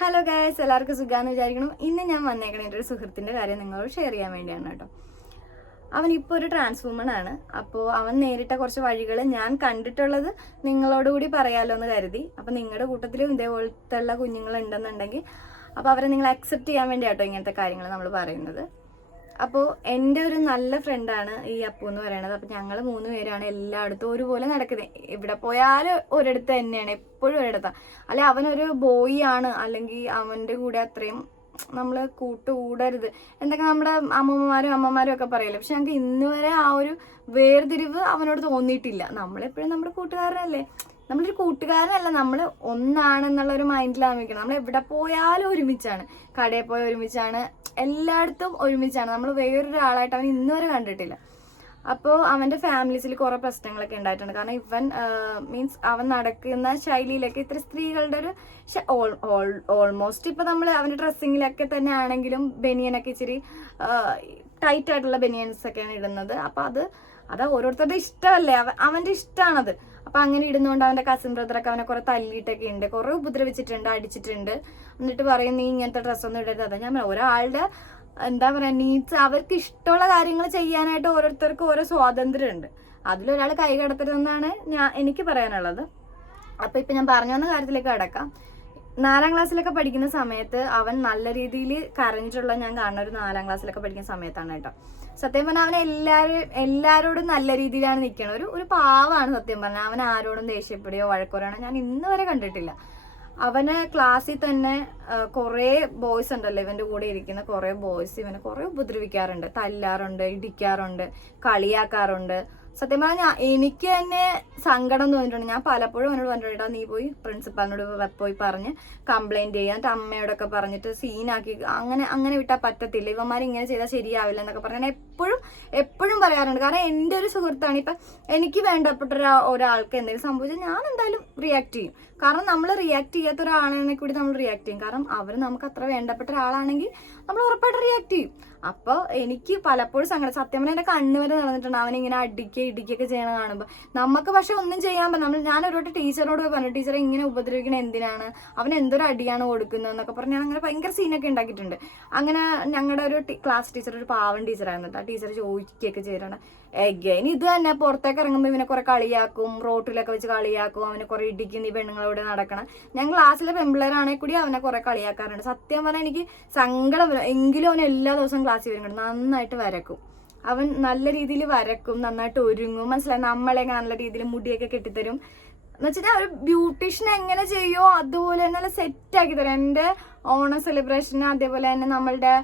Hello guys, എല്ലാവർക്കും സുഖാന്ന് വിചാരിക്കണം. ഇന്ന് ഞാൻ വന്നേക്കണ എൻ്റെ ഒരു സുഹൃത്തിൻ്റെ കാര്യം നിങ്ങളോട് ഷെയർ ചെയ്യാൻ വേണ്ടിയാണ് കേട്ടോ. അവൻ ഇപ്പോൾ ഒരു ട്രാൻസ് വുമൺ ആണ്. അപ്പോൾ അവൻ നേരിട്ട കുറച്ച് വഴികൾ ഞാൻ കണ്ടിട്ടുള്ളത് നിങ്ങളോട് കൂടി പറയാമല്ലോ എന്ന് കരുതി. അപ്പോൾ നിങ്ങളുടെ കൂട്ടത്തിലും ഇതേപോലത്തെ ഉള്ള കുഞ്ഞുങ്ങൾ ഉണ്ടെന്നുണ്ടെങ്കിൽ അപ്പോൾ അവരെ നിങ്ങൾ അക്സെപ്റ്റ് ചെയ്യാൻ വേണ്ടിയാട്ടോ ഇങ്ങനത്തെ കാര്യങ്ങൾ നമ്മൾ പറയുന്നത്. അപ്പോൾ എൻ്റെ ഒരു നല്ല ഫ്രണ്ടാണ് ഈ അപ്പു എന്ന് പറയുന്നത്. അപ്പോൾ ഞങ്ങൾ 3 പേരാണ് എല്ലായിടത്തും ഒരുപോലെ നടക്കുന്നത്. ഇവിടെ പോയാലും ഒരിടത്ത് തന്നെയാണ്, എപ്പോഴും ഒരിടത്താണ്. അല്ലെ അവനൊരു ബോയ് ആണ്, അല്ലെങ്കിൽ അവൻ്റെ കൂടെ അത്രയും നമ്മൾ കൂട്ടുകൂടരുത് എന്തൊക്കെ നമ്മുടെ അമ്മമാരും ഒക്കെ പറയല്ലേ. പക്ഷെ ഞങ്ങൾക്ക് ഇന്ന് വരെ ആ ഒരു വേർതിരിവ് അവനോട് തോന്നിയിട്ടില്ല. നമ്മളെപ്പോഴും നമ്മുടെ കൂട്ടുകാരനല്ലേ, നമ്മളൊരു കൂട്ടുകാരനല്ല, നമ്മൾ ഒന്നാണെന്നുള്ള ഒരു മൈൻഡിലാണ് നിൽക്കണം. നമ്മൾ എവിടെ പോയാലും ഒരുമിച്ചാണ്, കടയിൽ പോയ ഒരുമിച്ചാണ്, എല്ലായിടത്തും ഒരുമിച്ചാണ്. നമ്മൾ വേറൊരാളായിട്ട് അവൻ ഇന്ന് വരെ കണ്ടിട്ടില്ല. അപ്പോൾ അവൻ്റെ ഫാമിലീസിൽ കുറേ പ്രശ്നങ്ങളൊക്കെ ഉണ്ടായിട്ടുണ്ട്. കാരണം ഇവൻ മീൻസ് അവൻ നടക്കുന്ന ശൈലിയിലൊക്കെ ഇത്ര സ്ത്രീകളുടെ ഒരു ഓൾമോസ്റ്റ് ഇപ്പം നമ്മൾ അവൻ്റെ ഡ്രസ്സിങ്ങിലൊക്കെ തന്നെ ആണെങ്കിലും ബനിയനൊക്കെ ഇച്ചിരി ടൈറ്റ് ആയിട്ടുള്ള ബനിയൻസ് ഒക്കെയാണ് ഇടുന്നത്. അപ്പം അത് ഓരോരുത്തരുടെ ഇഷ്ടമല്ലേ, അവൻ്റെ ഇഷ്ടമാണത്. അപ്പം അങ്ങനെ ഇടുന്നതുകൊണ്ട് അവൻ്റെ കസിൻ ബ്രദറൊക്കെ അവനെ കുറെ തല്ലിയിട്ടൊക്കെ ഉണ്ട്, കുറെ ഉപദ്രവിച്ചിട്ടുണ്ട്, അടിച്ചിട്ടുണ്ട്. എന്നിട്ട് പറയും നീ ഇങ്ങനത്തെ ഡ്രസ്സൊന്നും ഇടരുത്. അതാ ഞാൻ ഒരാളുടെ എന്താ പറയുക, നീഡ്സ്, അവർക്ക് ഇഷ്ടമുള്ള കാര്യങ്ങൾ ചെയ്യാനായിട്ട് ഓരോരുത്തർക്കും ഓരോ സ്വാതന്ത്ര്യമുണ്ട്. അതിലൊരാൾ കൈ കടത്തരുതെന്നാണ് എനിക്ക് പറയാനുള്ളത്. അപ്പം ഇപ്പം ഞാൻ പറഞ്ഞു വന്ന കാര്യത്തിലേക്ക് കടക്കാം. 4ാം ക്ലാസ്സിലൊക്കെ പഠിക്കുന്ന സമയത്ത് അവൻ നല്ല രീതിയിൽ കരഞ്ഞിട്ടുള്ള ഞാൻ കാണുന്ന ഒരു 4ാം ക്ലാസ്സിലൊക്കെ പഠിക്കുന്ന സമയത്താണ് കേട്ടോ. സത്യം പറഞ്ഞാൽ അവൻ എല്ലാവരോടും നല്ല രീതിയിലാണ് നിൽക്കുന്നത്. ഒരു പാവാണ് സത്യം പറഞ്ഞാൽ. അവൻ ആരോടും ദേഷ്യപ്പെടുകയോ വഴക്കുറയാണോ ഞാൻ ഇന്ന് വരെ കണ്ടിട്ടില്ല. അവന് ക്ലാസ്സിൽ തന്നെ കുറേ ബോയ്സ് ഉണ്ടല്ലോ, ഇവൻ്റെ കൂടെ ഇരിക്കുന്ന കുറേ ബോയ്സ് ഇവനെ കുറേ ഉപദ്രവിക്കാറുണ്ട്, തല്ലാറുണ്ട്, ഇടിക്കാറുണ്ട്, കളിയാക്കാറുണ്ട്. സത്യം പറഞ്ഞാൽ എനിക്ക് തന്നെ സങ്കടം തോന്നിയിട്ടുണ്ട്. ഞാൻ പലപ്പോഴും അവനോട് പറഞ്ഞിട്ടാ നീ പോയി പ്രിൻസിപ്പാളിനോട് പോയി പറഞ്ഞ് കംപ്ലൈൻറ്റ് ചെയ്യാൻ, എന്നിട്ട് അമ്മയോടൊക്കെ പറഞ്ഞിട്ട് സീനാക്കി അങ്ങനെ വിട്ടാൽ പറ്റത്തില്ല, ഇവന്മാർ ഇങ്ങനെ ചെയ്താൽ ശരിയാവില്ല എന്നൊക്കെ പറഞ്ഞാൽ എപ്പോഴും പറയാറുണ്ട്. കാരണം എൻ്റെ ഒരു സുഹൃത്താണ്. ഇപ്പം എനിക്ക് വേണ്ടപ്പെട്ട ഒരാൾക്ക് എന്തെങ്കിലും സംഭവിച്ചാൽ ഞാൻ എന്തായാലും റിയാക്ട് ചെയ്യും. കാരണം നമ്മൾ റിയാക്ട് ചെയ്യാത്ത ഒരാളാണെങ്കിൽ കൂടി നമ്മൾ റിയാക്ട് ചെയ്യും. കാരണം അവർ നമുക്ക് അത്ര വേണ്ടപ്പെട്ട ഒരാളാണെങ്കിൽ നമ്മൾ ഉറപ്പായിട്ട് റിയാക്ട് ചെയ്യും. അപ്പോൾ എനിക്ക് പലപ്പോഴും സത്യം പറഞ്ഞാൽ എൻ്റെ കണ്ണുവരെ നടന്നിട്ടുണ്ട് അവനിങ്ങനെ ഇടിക്കുകയൊക്കെ ചെയ്യണ കാണുമ്പോൾ. നമുക്ക് പക്ഷെ ഒന്നും ചെയ്യാൻ പറ്റും. ഞാനൊരു ടീച്ചറോട് പോയി പറഞ്ഞു, ടീച്ചറെ ഇങ്ങനെ ഉപദ്രവിക്കണ എന്തിനാണ്, അവൻ എന്തൊരു അടിയാണ് കൊടുക്കുന്നത് എന്നൊക്കെ പറഞ്ഞ് ഞാൻ അങ്ങനെ ഭയങ്കര സീനൊക്കെ ഉണ്ടാക്കിയിട്ടുണ്ട്. അങ്ങനെ ഞങ്ങളുടെ ഒരു ക്ലാസ് ടീച്ചർ ഒരു പാവൻ ടീച്ചറായിരുന്നു. ആ ടീച്ചർ ചോദിക്കുകയൊക്കെ ചെയ്തിട്ടുണ്ട്. എഗൈൻ ഇത് തന്നെ, പുറത്തേക്ക് ഇറങ്ങുമ്പോൾ ഇവനെ കുറെ കളിയാക്കും, റോട്ടിലൊക്കെ വെച്ച് കളിയാക്കും, അവനെ കുറെ ഇടിക്കും, ഈ പെണ്ണുങ്ങളോട് നടക്കണം. ഞാൻ ക്ലാസ്സിലെ പെൺപിള്ളേരാണെങ്കിൽ കൂടി അവനെ കുറെ കളിയാക്കാറുണ്ട്. സത്യം പറഞ്ഞാൽ എനിക്ക് സങ്കടം വരും. എങ്കിലും അവൻ എല്ലാ ദിവസവും ക്ലാസ്സിൽ വരുന്നുണ്ട്, നന്നായിട്ട് വരക്കും. അവൻ നല്ല രീതിയിൽ വരക്കും, നന്നായിട്ട് ഒരുങ്ങും, മനസ്സിലായി. നമ്മളെയൊക്കെ നല്ല രീതിയിൽ മുടിയൊക്കെ കെട്ടിത്തരും. എന്ന് വെച്ചാൽ ഒരു ബ്യൂട്ടീഷ്യൻ എങ്ങനെ ചെയ്യുമോ അതുപോലെ തന്നെ നല്ല സെറ്റാക്കി തരും. എൻ്റെ ഓണം സെലിബ്രേഷന് അതേപോലെ തന്നെ നമ്മളുടെ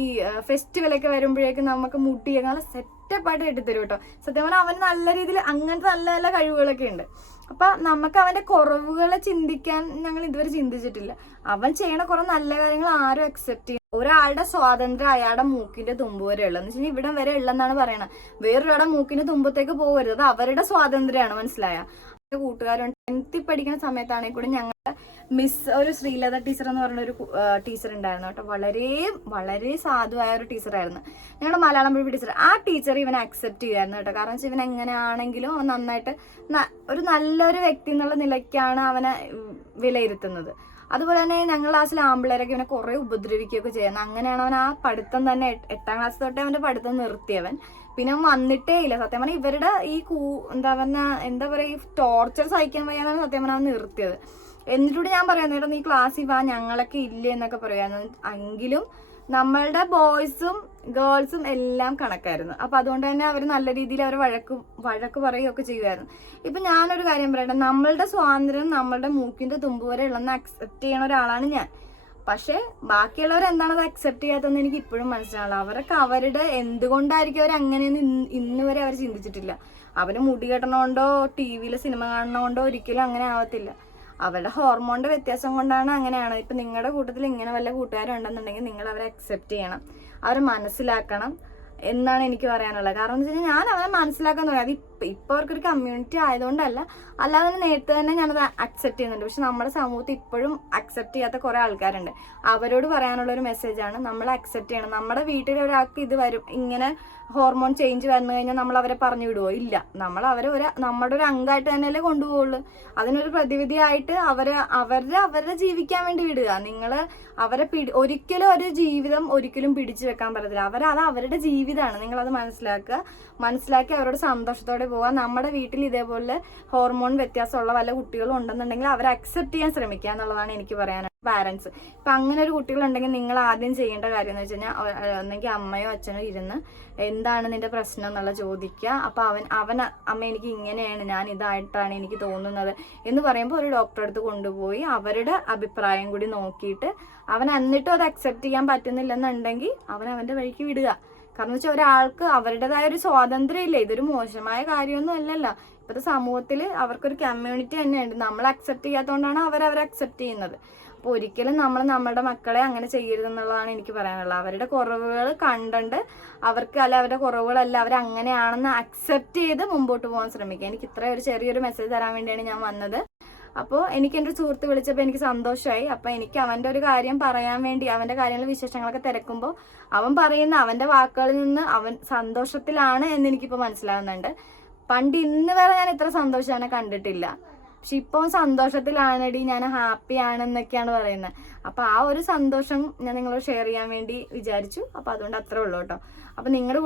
ഈ ഫെസ്റ്റിവലൊക്കെ വരുമ്പോഴേക്കും നമുക്ക് മുടിയൊക്കെ നല്ല സെറ്റപ്പായിട്ട് കെട്ടിത്തരും കേട്ടോ. സത്യം പറഞ്ഞാൽ അവന് നല്ല രീതിയിൽ അങ്ങനത്തെ നല്ല നല്ല കഴിവുകളൊക്കെ ഉണ്ട്. അപ്പൊ നമുക്ക് അവന്റെ കുറവുകളെ ചിന്തിക്കാൻ ഞങ്ങൾ ഇതുവരെ ചിന്തിച്ചിട്ടില്ല. അവൻ ചെയ്യണ കുറെ നല്ല കാര്യങ്ങൾ ആരും അക്സെപ്റ്റ് ചെയ്യും. ഒരാളുടെ സ്വാതന്ത്ര്യം അയാളുടെ മൂക്കിന്റെ തുമ്പ് വരെ ഉള്ളതെന്ന് വെച്ചാൽ ഇവിടെ വരെ ഉള്ളെന്നാണ് പറയണത്. വേറൊരാളുടെ മൂക്കിന്റെ തുമ്പത്തേക്ക് പോകരുത്, അത് അവരുടെ സ്വാതന്ത്ര്യമാണ്, മനസ്സിലായ. കൂട്ടുകാരുണ്ട് 10th പഠിക്കുന്ന സമയത്താണെങ്കിൽ കൂടി ഞങ്ങളുടെ ഒരു ശ്രീലത ടീച്ചർ എന്ന് പറഞ്ഞ ഒരു ടീച്ചർ ഉണ്ടായിരുന്നു കേട്ടോ. വളരെ വളരെ സാധുവായ ഒരു ടീച്ചറായിരുന്നു, ഞങ്ങളുടെ മലയാളം ടീച്ചർ. ആ ടീച്ചർ ഇവനെ അക്സെപ്റ്റ് ചെയ്യുമായിരുന്നു കേട്ടോ. കാരണം വെച്ചാൽ ഇവൻ എങ്ങനെയാണെങ്കിലും അവൻ നന്നായിട്ട് ഒരു നല്ലൊരു വ്യക്തി എന്നുള്ള നിലയ്ക്കാണ് അവനെ വിലയിരുത്തുന്നത്. അതുപോലെ തന്നെ ഞങ്ങളുടെ ക്ലാസ്സിൽ ആമ്പിളേരൊക്കെ ഇവനെ കുറെ ഉപദ്രവിക്കുകയൊക്കെ ചെയ്യുന്നത്. അങ്ങനെയാണ് അവൻ ആ പഠിത്തം തന്നെ 8ാം ക്ലാസ് തൊട്ടേ അവന്റെ പഠിത്തം നിർത്തിയവൻ. പിന്നെ വന്നിട്ടേ ഇല്ല. സത്യം പറഞ്ഞാൽ ഇവരുടെ ഈ എന്താ പറയാ ഈ ടോർച്ചർ സഹിക്കാൻ വയ്യാന്നാണ് സത്യം പറഞ്ഞാൽ നിർത്തിയത്. എന്നിട്ടൂടെ ഞാൻ പറയാം നീ ക്ലാസ്സിൽ വാ, ഞങ്ങളൊക്കെ ഇല്ല എന്നൊക്കെ പറയാന്ന്. എങ്കിലും നമ്മളുടെ ബോയ്സും ഗേൾസും എല്ലാം കണക്കായിരുന്നു. അപ്പൊ അതുകൊണ്ട് തന്നെ അവർ നല്ല രീതിയിൽ അവർ വഴക്ക് പറയുകയൊക്കെ ചെയ്യുമായിരുന്നു. ഇപ്പൊ ഞാനൊരു കാര്യം പറയട്ടെ, നമ്മളുടെ സ്വാതന്ത്ര്യം നമ്മളുടെ മൂക്കിന്റെ തുമ്പ് വരെ ഉള്ളെന്ന് അക്സെപ്റ്റ് ചെയ്യണ ഒരാളാണ് ഞാൻ. പക്ഷെ ബാക്കിയുള്ളവർ എന്താണത് അക്സെപ്റ്റ് ചെയ്യാത്തതെന്ന് എനിക്ക് ഇപ്പോഴും മനസ്സിലാവില്ല. അവരൊക്കെ അവരുടെ എന്തുകൊണ്ടായിരിക്കും അവർ അങ്ങനെയൊന്നും ഇന്ന് വരെ അവർ ചിന്തിച്ചിട്ടില്ല. അവന് മുടി കെട്ടണോണ്ടോ TV സിനിമ കാണണോണ്ടോ ഒരിക്കലും അങ്ങനെ ആവത്തില്ല. അവരുടെ ഹോർമോണിന്റെ വ്യത്യാസം കൊണ്ടാണ് അങ്ങനെയാണ്. ഇപ്പൊ നിങ്ങളുടെ കൂട്ടത്തിൽ ഇങ്ങനെ വല്ല കൂട്ടുകാരും ഉണ്ടെന്നുണ്ടെങ്കിൽ നിങ്ങൾ അവരെ അക്സെപ്റ്റ് ചെയ്യണം, അവരെ മനസ്സിലാക്കണം. എന്നാണ് എനിക്ക് പറയാനുള്ളത്. കാരണം എന്ന് വെച്ച് കഴിഞ്ഞാൽ ഞാൻ അവനെ മനസ്സിലാക്കാൻ തുടങ്ങി. അത് ഇപ്പൊ അവർക്കൊരു കമ്മ്യൂണിറ്റി ആയതുകൊണ്ടല്ല, അല്ലാതെ തന്നെ നേരത്തെ തന്നെ ഞാനത് അക്സെപ്റ്റ് ചെയ്യുന്നുണ്ട്. പക്ഷെ നമ്മുടെ സമൂഹത്തിൽ ഇപ്പോഴും അക്സെപ്റ്റ് ചെയ്യാത്ത കുറെ ആൾക്കാരുണ്ട്. അവരോട് പറയാനുള്ള ഒരു മെസ്സേജാണ്, നമ്മൾ അക്സെപ്റ്റ് ചെയ്യണം. നമ്മുടെ വീട്ടിൽ ഒരാൾക്ക് ഇത് വരും, ഇങ്ങനെ ഹോർമോൺ ചേഞ്ച് വന്നു കഴിഞ്ഞാൽ നമ്മൾ അവരെ പറഞ്ഞു വിടുവോ? ഇല്ല. നമ്മൾ അവരെ നമ്മുടെ ഒരു അംഗമായിട്ട് തന്നെയല്ലേ കൊണ്ടുപോകുള്ളൂ. അതിനൊരു പ്രതിവിധിയായിട്ട് അവരുടെ ജീവിക്കാൻ വേണ്ടി വിടുക. നിങ്ങൾ അവരെ ഒരിക്കലും ഒരു ജീവിതം ഒരിക്കലും പിടിച്ചു വെക്കാൻ പറ്റത്തില്ല. അത് അവരുടെ ജീവിതമാണ്. നിങ്ങളത് മനസ്സിലാക്കി അവരോട് സന്തോഷത്തോടെ പോവാം. നമ്മുടെ വീട്ടിൽ ഇതേപോലെ ഹോർമോൺ വ്യത്യാസമുള്ള വല്ല കുട്ടികളും ഉണ്ടെന്നുണ്ടെങ്കിൽ അവരെ അക്സെപ്റ്റ് ചെയ്യാൻ ശ്രമിക്കുക എന്നുള്ളതാണ് എനിക്ക് പറയാനുള്ളത്. പാരൻസ് ഇപ്പൊ അങ്ങനെ ഒരു കുട്ടികളുണ്ടെങ്കിൽ നിങ്ങൾ ആദ്യം ചെയ്യേണ്ട കാര്യം എന്ന് വെച്ച് കഴിഞ്ഞാൽ, ഒന്നെങ്കിൽ അമ്മയോ അച്ഛനോ ഇരുന്ന് എന്താണ് നിന്റെ പ്രശ്നം എന്നുള്ള ചോദിക്കുക. അപ്പൊ അമ്മ എനിക്ക് ഇങ്ങനെയാണ്, ഞാൻ ഇതായിട്ടാണ് എനിക്ക് തോന്നുന്നത് എന്ന് പറയുമ്പോൾ ഒരു ഡോക്ടറെ അടുത്ത് കൊണ്ടുപോയി അവരുടെ അഭിപ്രായം കൂടി നോക്കിയിട്ട് എന്നിട്ടും അത് അക്സെപ്റ്റ് ചെയ്യാൻ പറ്റുന്നില്ലെന്നുണ്ടെങ്കിൽ അവന്റെ വഴിക്ക് വിടുക. കാരണം വെച്ചാൽ ഒരാൾക്ക് അവരുടേതായ ഒരു സ്വാതന്ത്ര്യം ഇല്ലേ. ഇതൊരു മോശമായ കാര്യമൊന്നും അല്ലല്ലോ. ഇപ്പോഴത്തെ സമൂഹത്തിൽ അവർക്കൊരു കമ്മ്യൂണിറ്റി തന്നെയുണ്ട്. നമ്മൾ അക്സെപ്റ്റ് ചെയ്യാത്തതുകൊണ്ടാണ് അവരെ അക്സെപ്റ്റ് ചെയ്യുന്നത്. അപ്പോൾ ഒരിക്കലും നമ്മൾ നമ്മുടെ മക്കളെ അങ്ങനെ ചെയ്യരുതെന്നുള്ളതാണ് എനിക്ക് പറയാനുള്ളത്. അവരുടെ കുറവുകൾ കണ്ടുകൊണ്ട് അവരുടെ കുറവുകളല്ല, അവരങ്ങനെയാണെന്ന് അക്സെപ്റ്റ് ചെയ്ത് മുമ്പോട്ട് പോകാൻ ശ്രമിക്കുക. എനിക്ക് ഇത്രയും ചെറിയൊരു മെസ്സേജ് തരാൻ വേണ്ടിയാണ് ഞാൻ വന്നത്. അപ്പോൾ എനിക്ക് എൻ്റെ സുഹൃത്ത് വിളിച്ചപ്പോൾ എനിക്ക് സന്തോഷമായി. അപ്പോൾ എനിക്ക് അവൻ്റെ ഒരു കാര്യം പറയാൻ വേണ്ടി, അവൻ്റെ കാര്യങ്ങൾ വിശേഷങ്ങളൊക്കെ തിരക്കുമ്പോൾ അവൻ പറയുന്ന അവൻ്റെ വാക്കുകളിൽ നിന്ന് അവൻ സന്തോഷത്തിലാണ് എന്ന് എനിക്കിപ്പോൾ മനസ്സിലാവുന്നുണ്ട്. പണ്ട് ഇന്ന് വരെ ഞാൻ ഇത്ര സന്തോഷം അവനെ കണ്ടിട്ടില്ല. പക്ഷെ ഇപ്പോൾ സന്തോഷത്തിലാണെടി, ഞാൻ ഹാപ്പി ആണെന്നൊക്കെയാണ് പറയുന്നത്. അപ്പോൾ ആ ഒരു സന്തോഷം ഞാൻ നിങ്ങളോട് ഷെയർ ചെയ്യാൻ വേണ്ടി വിചാരിച്ചു. അപ്പോൾ അതുകൊണ്ട് അത്രേ ഉള്ളൂ കേട്ടോ. അപ്പോൾ നിങ്ങളുടെ